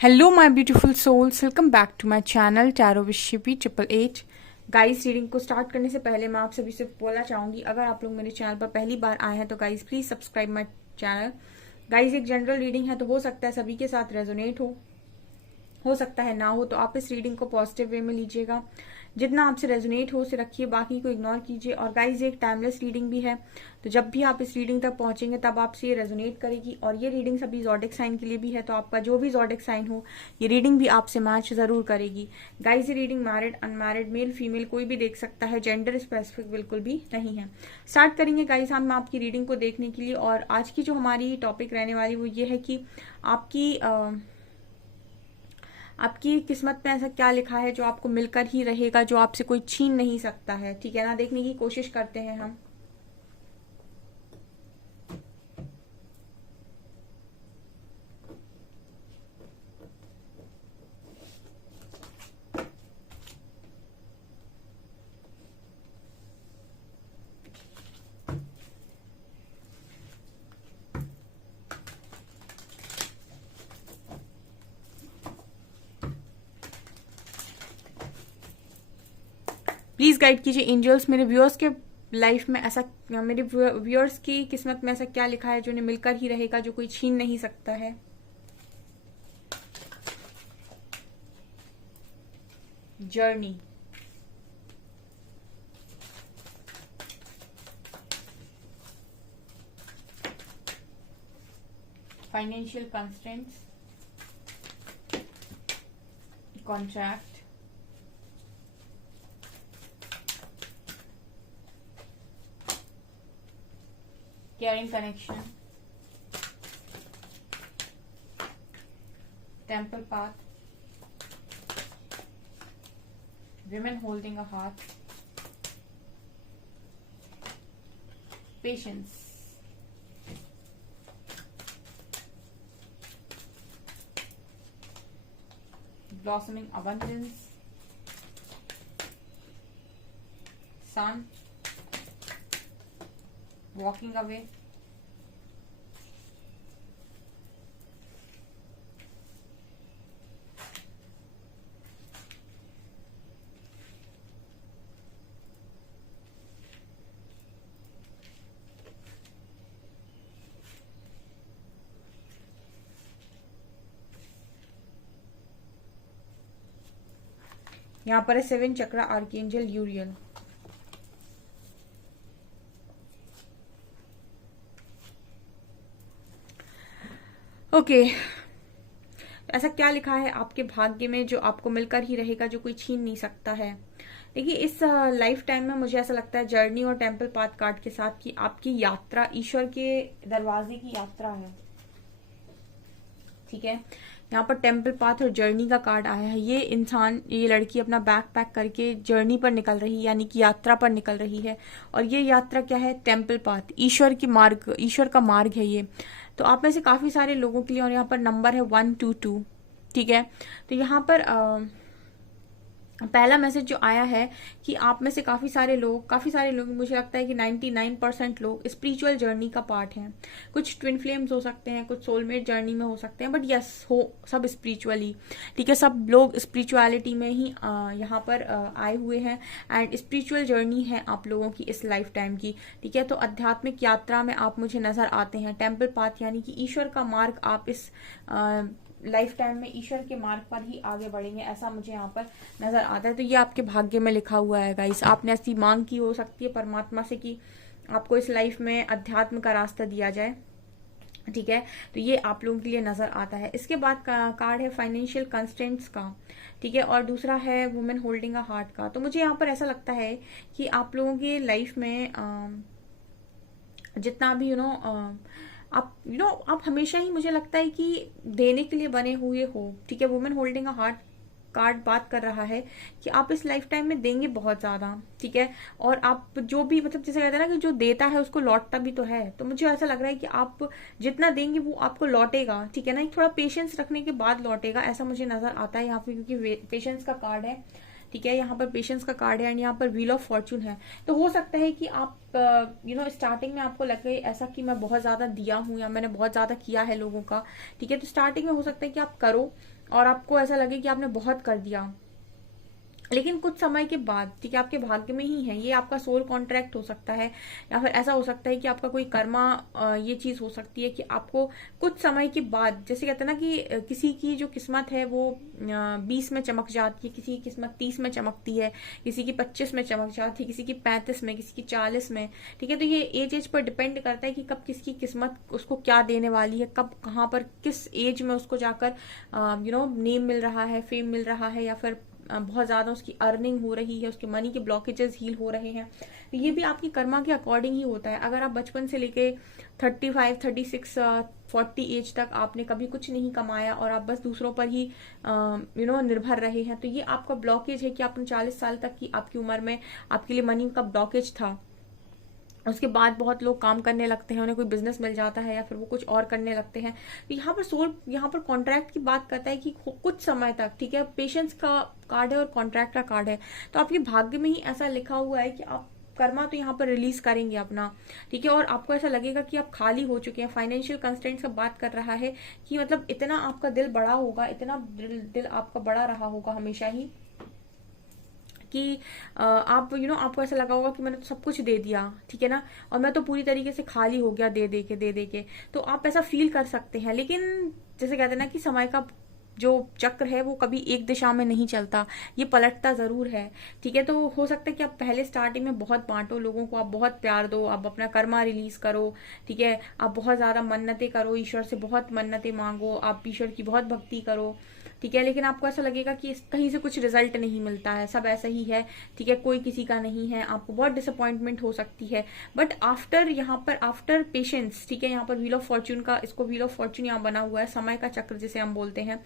Hello my beautiful souls, welcome back to my channel tarot with Shipi 888। Guys, reading को start करने से पहले मैं आप सभी से बोलना चाहूंगी, अगर आप लोग मेरे चैनल पर पहली बार आए हैं तो guys please subscribe my channel. Guys, एक जनरल रीडिंग है तो हो सकता है सभी के साथ रेजोनेट हो सकता है ना हो, तो आप इस रीडिंग को पॉजिटिव वे में लीजिएगा। जितना आपसे रेजोनेट हो उसे रखिए, बाकी को इग्नोर कीजिए। और गाइज, ये एक टाइमलेस रीडिंग भी है, तो जब भी आप इस रीडिंग तक पहुंचेंगे तब आपसे ये रेजोनेट करेगी। और ये रीडिंग सभी ज़ोडिक साइन के लिए भी है, तो आपका जो भी ज़ोडिक साइन हो ये रीडिंग भी आपसे मैच जरूर करेगी। गाइज, ये reading married unmarried male female कोई भी देख सकता है, जेंडर स्पेसिफिक बिल्कुल भी नहीं है। स्टार्ट करेंगे गाइज हम आपकी रीडिंग को देखने के लिए। और आज की जो हमारी टॉपिक रहने वाली वो ये है कि आपकी किस्मत में ऐसा क्या लिखा है जो आपको मिलकर ही रहेगा, जो आपसे कोई छीन नहीं सकता है। ठीक है ना, देखने की कोशिश करते हैं हम। प्लीज गाइड कीजिए एंजल्स, मेरे व्यूअर्स के लाइफ में ऐसा, मेरे व्यूअर्स की किस्मत में ऐसा क्या लिखा है जो उन्हें मिलकर ही रहेगा, जो कोई छीन नहीं सकता है। Journey, financial constraints, contract, caring connection, temple path, women holding a heart, patience, blossoming abundance, sun, walking away, यहाँ पर है 7 चक्रा आर्कएंजल यूरियल। ओके, ऐसा क्या लिखा है आपके भाग्य में जो आपको मिलकर ही रहेगा, जो कोई छीन नहीं सकता है। देखिए, इस लाइफ टाइम में मुझे ऐसा लगता है जर्नी और टेम्पल पाथ कार्ड के साथ कि आपकी यात्रा ईश्वर के दरवाजे की यात्रा है। ठीक है, यहाँ पर टेम्पल पाथ और जर्नी का कार्ड आया है। ये लड़की अपना बैग पैक करके जर्नी पर निकल रही है, यानी कि यात्रा पर निकल रही है। और ये यात्रा क्या है? टेम्पल पाथ, ईश्वर का मार्ग है ये। तो आप में से काफी सारे लोगों के लिए, और यहाँ पर नंबर है 122। ठीक है, तो यहाँ पर पहला मैसेज जो आया है कि आप में से काफी सारे लोग मुझे लगता है कि 99% लोग स्पिरिचुअल जर्नी का पार्ट हैं। कुछ ट्विन फ्लेम्स हो सकते हैं, कुछ सोलमेट जर्नी में हो सकते हैं, बट यस, हो सब स्पिरिचुअली। ठीक है, सब लोग स्पिरिचुअलिटी में ही यहाँ पर आए हुए हैं, एंड स्पिरिचुअल जर्नी है आप लोगों की इस लाइफ टाइम की। ठीक है, तो आध्यात्मिक यात्रा में आप मुझे नजर आते हैं। टेम्पल पाथ यानी कि ईश्वर का मार्ग, आप इस लाइफ टाइम में ईश्वर के मार्ग पर ही आगे बढ़ेंगे, ऐसा मुझे यहाँ पर नजर आता है। तो ये आपके भाग्य में लिखा हुआ है गाइस। आपने ऐसी मांग की हो सकती है परमात्मा से कि आपको इस लाइफ में अध्यात्म का रास्ता दिया जाए। ठीक है, तो ये आप लोगों के लिए नजर आता है। इसके बाद कार्ड है फाइनेंशियल कंस्ट्रेंट्स का। ठीक है, और दूसरा है वुमेन होल्डिंग अ हार्ट का। तो मुझे यहाँ पर ऐसा लगता है कि आप लोगों की लाइफ में जितना भी आप हमेशा ही, मुझे लगता है कि देने के लिए बने हुए हो। ठीक है, women holding a heart card बात कर रहा है कि आप इस लाइफ टाइम में देंगे बहुत ज्यादा। ठीक है, और आप जो भी, मतलब जैसे कहते हैं ना कि जो देता है उसको लौटता भी तो है। तो मुझे ऐसा लग रहा है कि आप जितना देंगे वो आपको लौटेगा। ठीक है ना, एक थोड़ा पेशेंस रखने के बाद लौटेगा, ऐसा मुझे नजर आता है यहाँ पे, क्योंकि पेशेंस का कार्ड है। ठीक है, यहाँ पर पेशेंस का कार्ड है, एंड यहाँ पर व्हील ऑफ फॉर्चून है। तो हो सकता है कि आप स्टार्टिंग में आपको लगे ऐसा कि मैं बहुत ज्यादा दिया हूँ या मैंने बहुत ज्यादा किया है लोगों का। ठीक है, तो स्टार्टिंग में हो सकता है कि आप करो, और आपको ऐसा लगे कि आपने बहुत कर दिया, लेकिन कुछ समय के बाद, ठीक है, आपके भाग्य में ही है, ये आपका सोल कॉन्ट्रैक्ट हो सकता है, या फिर ऐसा हो सकता है कि आपका कोई कर्मा, ये चीज हो सकती है कि आपको कुछ समय के बाद, जैसे कहते हैं ना कि किसी की जो किस्मत है वो 20 में चमक जाती है, किसी की किस्मत 30 में चमकती है, किसी की 25 में चमक जाती है, किसी की 35 में, किसी की 40 में, ठीक है। तो ये एज पर डिपेंड करता है कि कब किसकी किस्मत उसको क्या देने वाली है, कब कहाँ पर किस एज में उसको जाकर नेम मिल रहा है, फेम मिल रहा है, या फिर बहुत ज्यादा उसकी अर्निंग हो रही है, उसके मनी के ब्लॉकेजेस हील हो रहे हैं। तो ये भी आपकी कर्मा के अकॉर्डिंग ही होता है। अगर आप बचपन से लेके 35, 36, 40 एज तक आपने कभी कुछ नहीं कमाया और आप बस दूसरों पर ही निर्भर रहे हैं, तो ये आपका ब्लॉकेज है कि आपने 40 साल तक की आपकी उम्र में आपके लिए मनी का ब्लॉकेज था। उसके बाद बहुत लोग काम करने लगते हैं, उन्हें कोई बिजनेस मिल जाता है या फिर वो कुछ और करने लगते हैं। तो यहाँ पर सोल, यहाँ पर कॉन्ट्रैक्ट की बात करता है कि कुछ समय तक, ठीक है, पेशेंस का कार्ड है और कॉन्ट्रैक्ट का कार्ड है। तो आपके भाग्य में ही ऐसा लिखा हुआ है कि आप कर्मा तो यहाँ पर रिलीज करेंगे अपना, ठीक है, और आपको ऐसा लगेगा कि आप खाली हो चुके हैं। फाइनेंशियल कंस्ट्रेंट्स का बात कर रहा है कि मतलब इतना आपका दिल बड़ा होगा, इतना दिल आपका बड़ा रहा होगा हमेशा ही, कि आप आपको ऐसा लगा होगा कि मैंने तो सब कुछ दे दिया, ठीक है ना, और मैं तो पूरी तरीके से खाली हो गया दे दे के। तो आप ऐसा फील कर सकते हैं, लेकिन जैसे कहते हैं ना कि समय का जो चक्र है वो कभी एक दिशा में नहीं चलता, ये पलटता जरूर है, ठीक है। तो हो सकता है कि आप पहले स्टार्टिंग में बहुत बांटो लोगों को, आप बहुत प्यार दो, आप अपना कर्मा रिलीज करो, ठीक है, आप बहुत ज्यादा मन्नतें करो, ईश्वर से बहुत मन्नतें मांगो, आप ईश्वर की बहुत भक्ति करो, ठीक है, लेकिन आपको ऐसा लगेगा कि कहीं से कुछ रिजल्ट नहीं मिलता है, सब ऐसा ही है, ठीक है, कोई किसी का नहीं है, आपको बहुत डिसअपॉइंटमेंट हो सकती है। बट आफ्टर, यहाँ पर आफ्टर पेशेंस, ठीक है, यहाँ पर व्हील ऑफ फॉर्च्यून का, इसको व्हील ऑफ फॉर्च्यून यहाँ बना हुआ है, समय का चक्र जिसे हम बोलते हैं।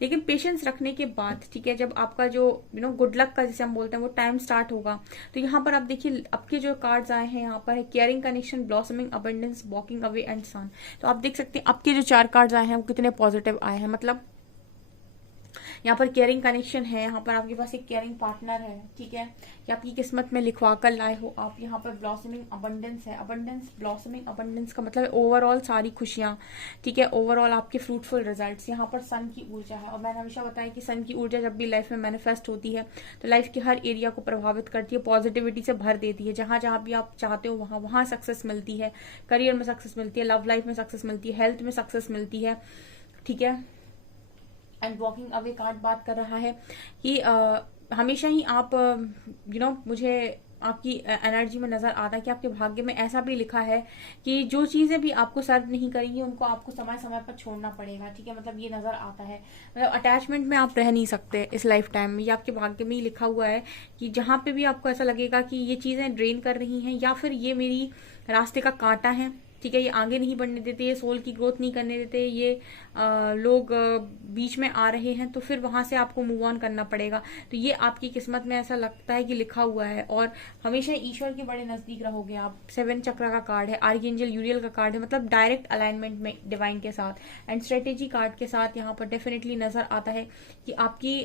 लेकिन पेशेंस रखने के बाद, ठीक है, जब आपका जो गुड लक का जिसे हम बोलते हैं वो टाइम स्टार्ट होगा, तो यहाँ पर आप देखिए आपके जो कार्ड्स आए हैं, यहाँ पर है caring, connection, blossoming, abundance, walking away and sun. तो आप देख सकते हैं आपके जो 4 कार्ड्स आए हैं वो कितने पॉजिटिव आए हैं। मतलब यहाँ पर केयरिंग कनेक्शन है, यहाँ पर आपके पास एक केयरिंग पार्टनर है, ठीक है, कि आपकी किस्मत में लिखवा कर लाए हो आप। यहाँ पर ब्लॉसमिंग अबंडेंस है, अबंडेंस, ब्लॉसमिंग अबंडेंस का मतलब ओवरऑल सारी खुशियां, ठीक है, ओवरऑल आपके फ्रूटफुल रिजल्ट्स। यहाँ पर सन की ऊर्जा है, और मैंने हमेशा बताया कि सन की ऊर्जा जब भी लाइफ में मैनिफेस्ट होती है तो लाइफ के हर एरिया को प्रभावित करती है, पॉजिटिविटी से भर देती है। जहां जहां भी आप चाहते हो वहां वहां सक्सेस मिलती है, करियर में सक्सेस मिलती है, लव लाइफ में सक्सेस मिलती है, हेल्थ में सक्सेस मिलती है, ठीक है। एंड वॉकिंग अवे कार्ड बात कर रहा है कि हमेशा ही आप मुझे आपकी एनर्जी में नजर आता है कि आपके भाग्य में ऐसा भी लिखा है कि जो चीजें भी आपको सर्व नहीं करेंगी उनको आपको समय समय पर छोड़ना पड़ेगा, ठीक है। मतलब ये नजर आता है, मतलब अटैचमेंट में आप रह नहीं सकते इस लाइफ टाइम में, ये आपके भाग्य में ही लिखा हुआ है कि जहां पे भी आपको ऐसा लगेगा कि ये चीजें ड्रेन कर रही हैं या फिर ये मेरी रास्ते का कांटा है, ठीक है, ये आगे नहीं बढ़ने देते, ये सोल की ग्रोथ नहीं करने देते, ये लोग बीच में आ रहे हैं, तो फिर वहां से आपको मूव ऑन करना पड़ेगा। तो ये आपकी किस्मत में ऐसा लगता है कि लिखा हुआ है, और हमेशा ईश्वर के बड़े नजदीक रहोगे आप। 7 चक्र का कार्ड है, आर्कएंजल यूरियल का कार्ड है, मतलब डायरेक्ट अलाइनमेंट में डिवाइन के साथ, एंड स्ट्रेटेजी कार्ड के साथ यहाँ पर डेफिनेटली नजर आता है कि आपकी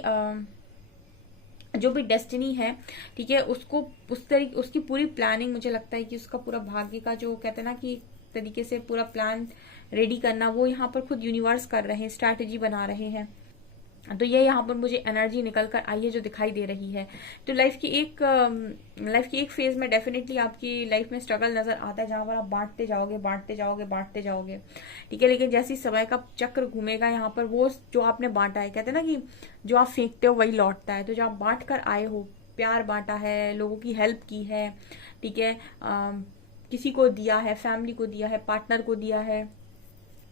जो भी डेस्टिनी है, ठीक है, उसको उस तरीके, उसकी पूरी प्लानिंग, मुझे लगता है कि उसका पूरा भाग्य का जो कहते हैं ना कि तरीके से पूरा प्लान रेडी करना, वो यहाँ पर खुद यूनिवर्स कर रहे हैं, स्ट्रैटेजी बना रहे हैं। तो ये यहाँ पर मुझे एनर्जी निकल कर आई है जो दिखाई दे रही है। तो लाइफ की एक फेज में डेफिनेटली आपकी लाइफ में स्ट्रगल नजर आता है, जहां पर आप बांटते जाओगे बांटते जाओगे बांटते जाओगे, ठीक है, लेकिन जैसे समय का चक्र घूमेगा यहाँ पर वो जो आपने बांटा है, कहते हैं ना कि जो आप फेंकते हो वही लौटता है। तो जो आप बांट कर आए हो, प्यार बांटा है, लोगों की हेल्प की है, ठीक है, किसी को दिया है, फैमिली को दिया है, पार्टनर को दिया है,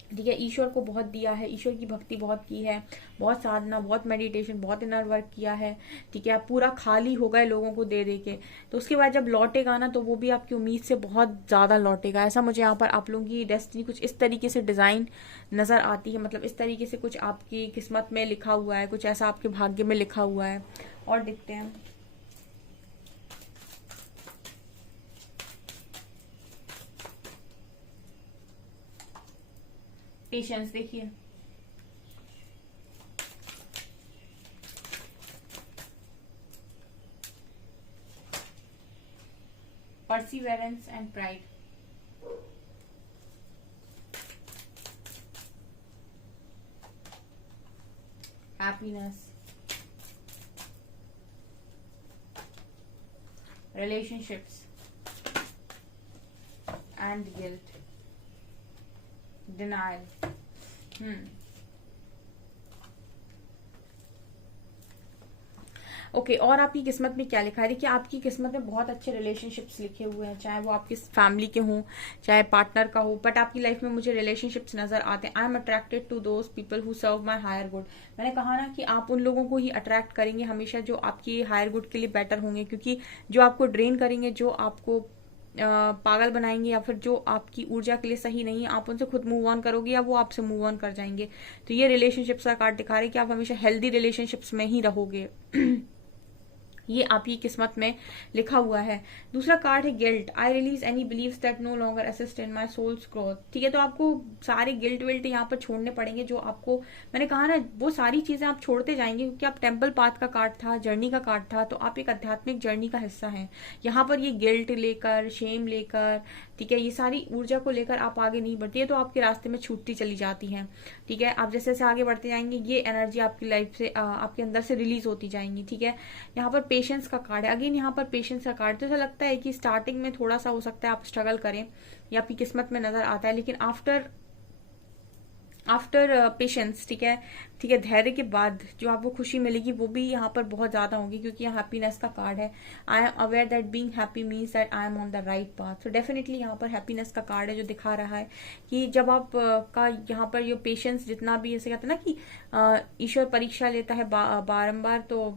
ठीक है, ईश्वर को बहुत दिया है, ईश्वर की भक्ति बहुत की है, बहुत साधना, बहुत मेडिटेशन, बहुत इनर वर्क किया है, ठीक है, आप पूरा खाली हो गए लोगों को दे दे के। तो उसके बाद जब लौटेगा ना तो वो भी आपकी उम्मीद से बहुत ज्यादा लौटेगा। ऐसा मुझे यहाँ पर आप लोगों की डेस्टिनी कुछ इस तरीके से डिजाइन नजर आती है, मतलब इस तरीके से कुछ आपकी किस्मत में लिखा हुआ है, कुछ ऐसा आपके भाग्य में लिखा हुआ है। और देखते हैं पेशेंस, देखिए perseverance and pride, happiness, relationships and guilt, denial. Okay और आपकी किस्मत में क्या लिखा है? देखिए आपकी किस्मत में बहुत अच्छे रिलेशनशिप्स लिखे हुए हैं, चाहे वो आपकी फैमिली के हों, चाहे पार्टनर का हो, बट आपकी लाइफ में मुझे रिलेशनशिप्स नजर आते हैं। I am attracted to those people who serve my higher good. मैंने कहा ना कि आप उन लोगों को ही अट्रैक्ट करेंगे हमेशा जो आपकी हायर गुड के लिए बेटर होंगे, क्योंकि जो आपको ड्रेन करेंगे, जो आपको पागल बनाएंगे या फिर जो आपकी ऊर्जा के लिए सही नहीं है, आप उनसे खुद मूव ऑन करोगे या वो आपसे मूव ऑन कर जाएंगे। तो ये रिलेशनशिप्स का कार्ड दिखा रहे कि आप हमेशा हेल्दी रिलेशनशिप्स में ही रहोगे। ये आपकी किस्मत में लिखा हुआ है। दूसरा कार्ड है guilt. I release any beliefs that no longer assist in my soul's growth. ठीक है, तो आपको सारे गिल्ट विल्ट यहाँ पर छोड़ने पड़ेंगे जो आपको, मैंने कहा ना, वो सारी चीजें आप छोड़ते जाएंगे क्योंकि आप टेम्पल पाथ का कार्ड था, जर्नी का कार्ड था, तो आप एक आध्यात्मिक जर्नी का हिस्सा हैं। यहाँ पर ये गिल्ट लेकर, शेम लेकर, ठीक है, ये सारी ऊर्जा को लेकर आप आगे नहीं बढ़ती है, तो आपके रास्ते में छूटती चली जाती हैं। ठीक है, आप जैसे जैसे आगे बढ़ते जाएंगे ये एनर्जी आपकी लाइफ से, आपके अंदर से रिलीज होती जाएंगी। ठीक है, यहाँ पर पेशेंस का कार्ड है। अगेन यहाँ पर पेशेंस का कार्ड, तो ऐसा लगता है कि स्टार्टिंग में थोड़ा सा हो सकता है आप स्ट्रगल करें, ये आपकी किस्मत में नजर आता है, लेकिन आफ्टर पेशेंस, ठीक है, ठीक है, धैर्य के बाद जो आपको खुशी मिलेगी वो भी यहाँ पर बहुत ज्यादा होगी, क्योंकि यहाँ हैप्पीनेस का कार्ड है। I am aware that being happy means that I am on the right path. तो डेफिनेटली यहाँ पर हैप्पीनेस का कार्ड है जो दिखा रहा है कि जब आप का यहाँ पर ये पेशेंस जितना भी, जैसे कहते हैं ना कि ईश्वर परीक्षा लेता है बारंबार, तो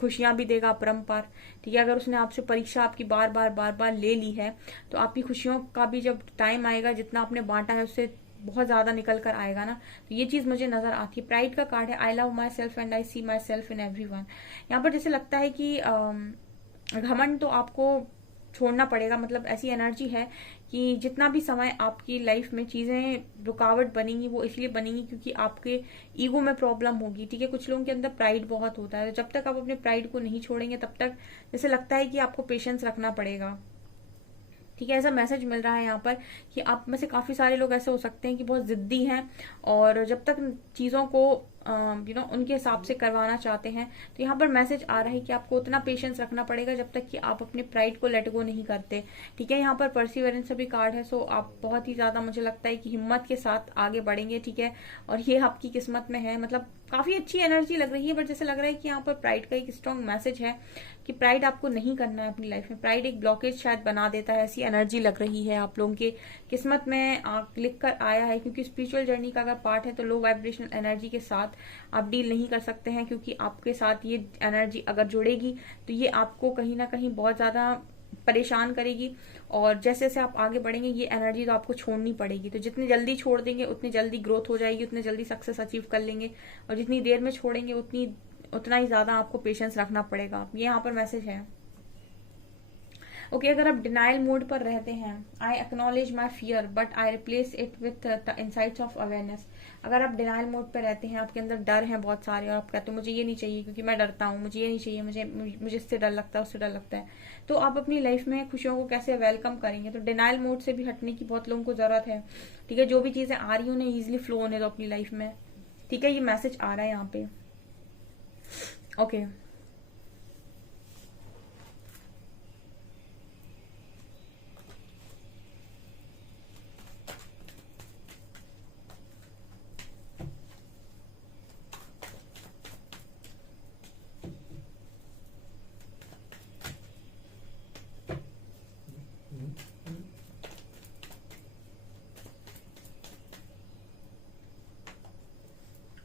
खुशियां भी देगा अपरंपार। ठीक है, अगर उसने आपसे परीक्षा आपकी बार बार ले ली है, तो आपकी खुशियों का भी जब टाइम आएगा, जितना आपने बांटा है उससे बहुत ज्यादा निकल कर आएगा ना। तो ये चीज मुझे नजर आती है। प्राइड का कार्ड है। I love myself and I see myself in everyone. यहाँ पर जैसे लगता है कि घमंड तो आपको छोड़ना पड़ेगा, मतलब ऐसी एनर्जी है कि जितना भी समय आपकी लाइफ में चीजें रुकावट बनेंगी वो इसलिए बनेंगी क्योंकि आपके ईगो में प्रॉब्लम होगी। ठीक है, कुछ लोगों के अंदर प्राइड बहुत होता है, तो जब तक आप अपने प्राइड को नहीं छोड़ेंगे तब तक जैसे लगता है कि आपको पेशेंस रखना पड़ेगा। ठीक है, ऐसा मैसेज मिल रहा है यहाँ पर कि आप में से काफी सारे लोग ऐसे हो सकते हैं कि बहुत जिद्दी हैं और जब तक चीजों को उनके हिसाब से करवाना चाहते हैं, तो यहाँ पर मैसेज आ रहा है कि आपको उतना पेशेंस रखना पड़ेगा जब तक कि आप अपने प्राइड को लेट गो नहीं करते। ठीक है, यहाँ पर परसिवरेंस भी कार्ड है, सो आप बहुत ही ज्यादा, मुझे लगता है कि हिम्मत के साथ आगे बढ़ेंगे। ठीक है, और ये आपकी किस्मत में है, मतलब काफी अच्छी एनर्जी लग रही है, बट जैसे लग रहा है कि यहाँ पर प्राइड का एक स्ट्रॉन्ग मैसेज है कि प्राइड आपको नहीं करना है अपनी लाइफ में। प्राइड एक ब्लॉकेज शायद बना देता है, ऐसी एनर्जी लग रही है आप लोगों के किस्मत में लिख कर आया है, क्योंकि स्पिरिचुअल जर्नी का अगर पार्ट है तो लो वाइब्रेशनल एनर्जी के साथ आप डील नहीं कर सकते हैं, क्योंकि आपके साथ ये एनर्जी अगर जुड़ेगी तो ये आपको कहीं ना कहीं बहुत ज्यादा परेशान करेगी, और जैसे जैसे आप आगे बढ़ेंगे ये एनर्जी तो आपको छोड़नी पड़ेगी। तो जितनी जल्दी छोड़ देंगे उतनी जल्दी ग्रोथ हो जाएगी, उतनी जल्दी सक्सेस अचीव कर लेंगे, और जितनी देर में छोड़ेंगे उतना ही ज्यादा आपको पेशेंस रखना पड़ेगा। ये यहाँ पर मैसेज है। ओके, अगर आप डिनाइल मोड पर रहते हैं, I acknowledge my fear but I replace it with the insights of awareness. अगर आप डिनाइल मोड पर रहते हैं, आपके अंदर डर है बहुत सारे और आप कहते हो मुझे ये नहीं चाहिए क्योंकि मैं डरता हूँ, मुझे ये नहीं चाहिए, मुझे इससे डर लगता है, उससे डर लगता है, तो आप अपनी लाइफ में खुशियों को कैसे वेलकम करेंगे? तो डिनाइल मोड से भी हटने की बहुत लोगों को जरूरत है। ठीक है, जो भी चीजें आ रही है उन्हें ईजिली फ्लो होने दो अपनी लाइफ में। ठीक है, ये मैसेज आ रहा है यहाँ पे। Okay,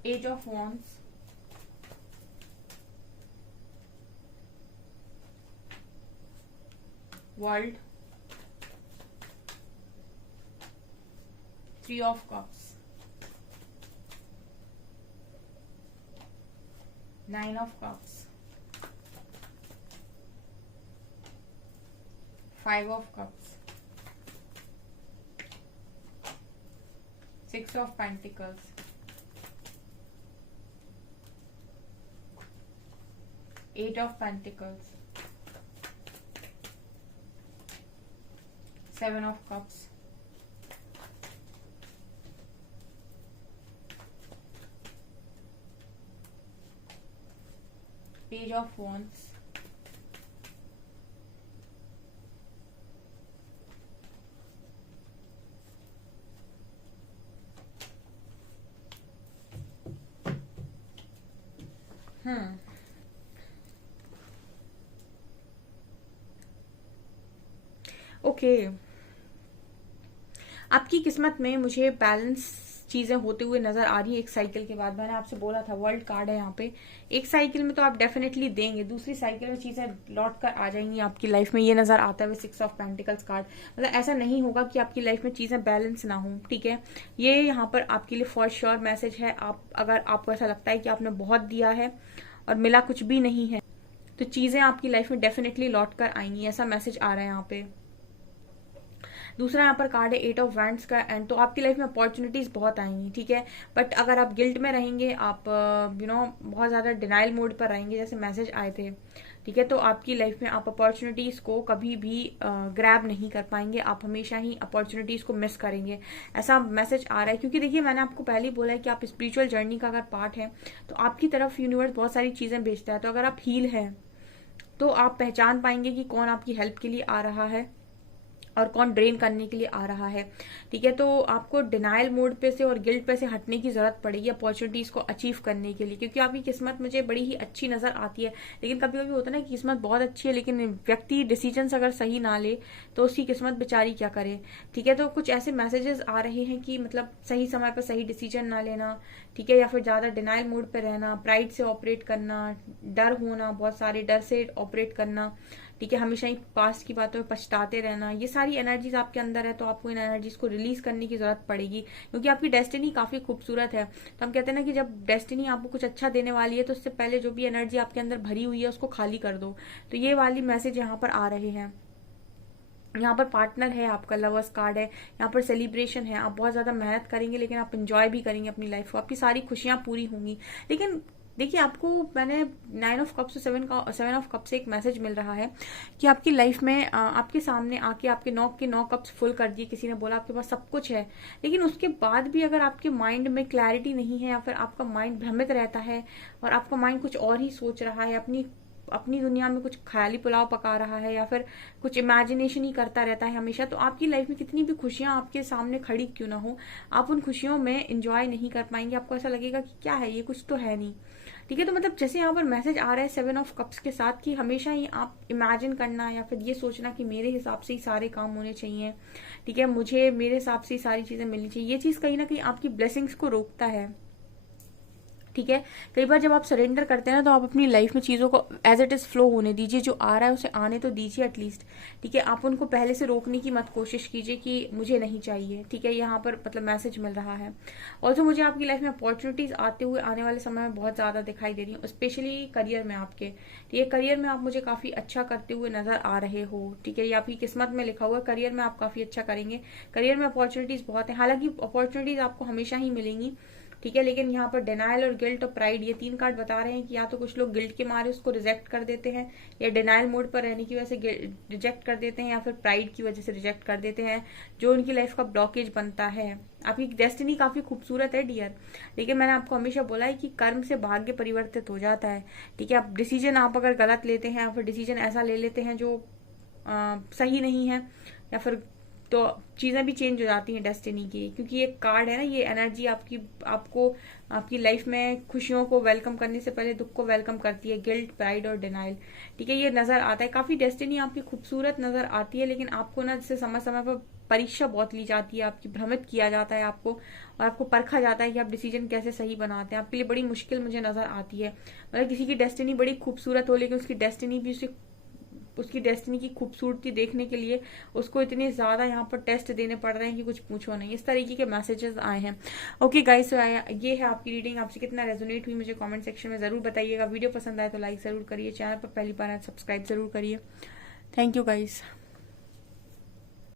ace of wands, world, three of cups, nine of cups, five of cups, six of pentacles, eight of pentacles, seven of cups, page of wands, okay. आपकी किस्मत में मुझे बैलेंस चीजें होते हुए नजर आ रही है। एक साइकिल के बाद मैंने आपसे बोला था वर्ल्ड कार्ड है यहाँ पे, एक साइकिल में तो आप डेफिनेटली देंगे, दूसरी साइकिल में चीजें लौट कर आ जाएंगी आपकी लाइफ में, ये नजर आता है 6 ऑफ पेंटिकल्स कार्ड। मतलब ऐसा नहीं होगा कि आपकी लाइफ में चीजें बैलेंस ना हो, ठीक है। ये यहाँ पर आपके लिए फॉर श्योर मैसेज है। आप अगर आपको ऐसा लगता है कि आपने बहुत दिया है और मिला कुछ भी नहीं है, तो चीजें आपकी लाइफ में डेफिनेटली लौट कर आएंगी, ऐसा मैसेज आ रहा है यहाँ पे। दूसरा यहाँ पर कार्ड है 8 ऑफ वैंड्स का, एंड तो आपकी लाइफ में अपॉर्चुनिटीज बहुत आएंगी, ठीक है। बट अगर आप गिल्ट में रहेंगे, आप बहुत ज्यादा डिनाइल मोड पर रहेंगे, जैसे मैसेज आए थे, ठीक है, तो आपकी लाइफ में आप अपॉर्चुनिटीज को कभी भी ग्रैब नहीं कर पाएंगे, आप हमेशा ही अपॉर्चुनिटीज को मिस करेंगे, ऐसा मैसेज आ रहा है। क्योंकि देखिए मैंने आपको पहले ही बोला है कि आप स्पिरिचुअल जर्नी का अगर पार्ट है तो आपकी तरफ यूनिवर्स बहुत सारी चीजें भेजता है। तो अगर आप हील हैं तो आप पहचान पाएंगे कि कौन आपकी हेल्प के लिए आ रहा है और कौन ड्रेन करने के लिए आ रहा है, ठीक है। तो आपको डिनाइल मोड पे से और गिल्ट पे से हटने की जरूरत पड़ेगी अपॉर्चुनिटीज को अचीव करने के लिए, क्योंकि आपकी किस्मत मुझे बड़ी ही अच्छी नजर आती है। लेकिन कभी कभी होता है ना कि किस्मत बहुत अच्छी है लेकिन व्यक्ति डिसीजन अगर सही ना ले तो उसकी किस्मत बेचारी क्या करे, ठीक है। तो कुछ ऐसे मैसेजेस आ रहे हैं कि मतलब सही समय पर सही डिसीजन ना लेना, ठीक है, या फिर ज्यादा डिनाइल मोड पे रहना, प्राइड से ऑपरेट करना, डर होना, बहुत सारे डर से ऑपरेट करना, ठीक है, हमेशा ही पास्ट की बातों में पछताते रहना, ये सारी एनर्जीज आपके अंदर है। तो आपको इन एनर्जीज को रिलीज करने की जरूरत पड़ेगी, क्योंकि आपकी डेस्टिनी काफी खूबसूरत है। तो हम कहते हैं ना कि जब डेस्टिनी आपको कुछ अच्छा देने वाली है तो उससे पहले जो भी एनर्जी आपके अंदर भरी हुई है उसको खाली कर दो। तो ये वाली मैसेज यहाँ पर आ रहे हैं। यहाँ पर पार्टनर है आपका, लवर्स कार्ड है, यहाँ पर सेलिब्रेशन है, आप बहुत ज्यादा मेहनत करेंगे लेकिन आप एंजॉय भी करेंगे अपनी लाइफ को, आपकी सारी खुशियां पूरी होंगी। लेकिन देखिए आपको मैंने 9 ऑफ कप से 7 ऑफ कप से एक मैसेज मिल रहा है कि आपकी लाइफ में आपके सामने आके आपके 9 कप्स फुल कर दिए, किसी ने बोला आपके पास सब कुछ है, लेकिन उसके बाद भी अगर आपके माइंड में क्लैरिटी नहीं है या फिर आपका माइंड भ्रमित रहता है और आपका माइंड कुछ और ही सोच रहा है, अपनी दुनिया में कुछ ख्याली पुलाव पका रहा है या फिर कुछ इमेजिनेशन ही करता रहता है हमेशा, तो आपकी लाइफ में कितनी भी खुशियां आपके सामने खड़ी क्यों ना हो, आप उन खुशियों में एंजॉय नहीं कर पाएंगे। आपको ऐसा लगेगा कि क्या है ये, कुछ तो है नहीं, ठीक है। तो मतलब जैसे यहाँ पर मैसेज आ रहा है 7 ऑफ कप्स के साथ कि हमेशा ही आप इमेजिन करना या फिर ये सोचना कि मेरे हिसाब से ही सारे काम होने चाहिए, ठीक है, मुझे मेरे हिसाब से ही सारी चीजें मिलनी चाहिए, ये चीज कहीं ना कहीं आपकी ब्लेसिंग्स को रोकता है, ठीक है। कई बार जब आप सरेंडर करते हैं ना तो आप अपनी लाइफ में चीजों को एज इट इज फ्लो होने दीजिए, जो आ रहा है उसे आने तो दीजिए एटलीस्ट, ठीक है। आप उनको पहले से रोकने की मत कोशिश कीजिए कि मुझे नहीं चाहिए, ठीक है। यहाँ पर मतलब मैसेज मिल रहा है। ऑल्सो मुझे आपकी लाइफ में अपॉर्चुनिटीज आते हुए आने वाले समय में बहुत ज्यादा दिखाई दे रही हूँ, स्पेशली करियर में आपके, ठीक है। करियर में आप मुझे काफी अच्छा करते हुए नजर आ रहे हो, ठीक है, ये आपकी किस्मत में लिखा हुआ है, करियर में आप काफी अच्छा करेंगे, करियर में अपॉर्चुनिटीज बहुत है। हालांकि अपॉर्चुनिटीज आपको हमेशा ही मिलेंगी, ठीक है, लेकिन यहाँ पर डिनाइल और गिल्ट और प्राइड ये 3 कार्ड बता रहे हैं कि या तो कुछ लोग गिल्ट के मारे उसको रिजेक्ट कर देते हैं या डिनाइल मोड पर रहने की वजह से रिजेक्ट कर देते हैं या फिर प्राइड की वजह से रिजेक्ट कर देते हैं, जो उनकी लाइफ का ब्लॉकेज बनता है। आपकी डेस्टिनी काफी खूबसूरत है डियर, लेकिन मैंने आपको हमेशा बोला है कि कर्म से भाग्य परिवर्तित हो जाता है, ठीक है। आप डिसीजन आप अगर गलत लेते हैं या फिर डिसीजन ऐसा ले लेते हैं जो सही नहीं है या फिर तो चीजें भी चेंज हो जाती हैं डेस्टिनी की, क्योंकि ये कार्ड है ना, ये एनर्जी आपको आपकी लाइफ में खुशियों को वेलकम करने से पहले दुख को वेलकम करती है, गिल्ट, प्राइड और डिनाइल, ठीक है, ये नजर आता है। काफी डेस्टिनी आपकी खूबसूरत नजर आती है, लेकिन आपको ना जैसे समय समय पर परीक्षा बहुत ली जाती है, आपकी भ्रमित किया जाता है आपको, और आपको परखा जाता है कि आप डिसीजन कैसे सही बनाते हैं। आपके लिए बड़ी मुश्किल मुझे नजर आती है, मतलब किसी की डेस्टिनी बड़ी खूबसूरत हो लेकिन उसकी डेस्टिनी की खूबसूरती देखने के लिए उसको इतने ज्यादा यहाँ पर टेस्ट देने पड़ रहे हैं कि कुछ पूछो नहीं, इस तरीके के मैसेजेस आए हैं। ओके गाइस, ये है आपकी रीडिंग, आपसे कितना रेजोनेट हुई मुझे कमेंट सेक्शन में जरूर बताइएगा। वीडियो पसंद आए तो लाइक जरूर करिए, चैनल पर पहली बार आए सब्सक्राइब जरूर करिए। Thank you guys.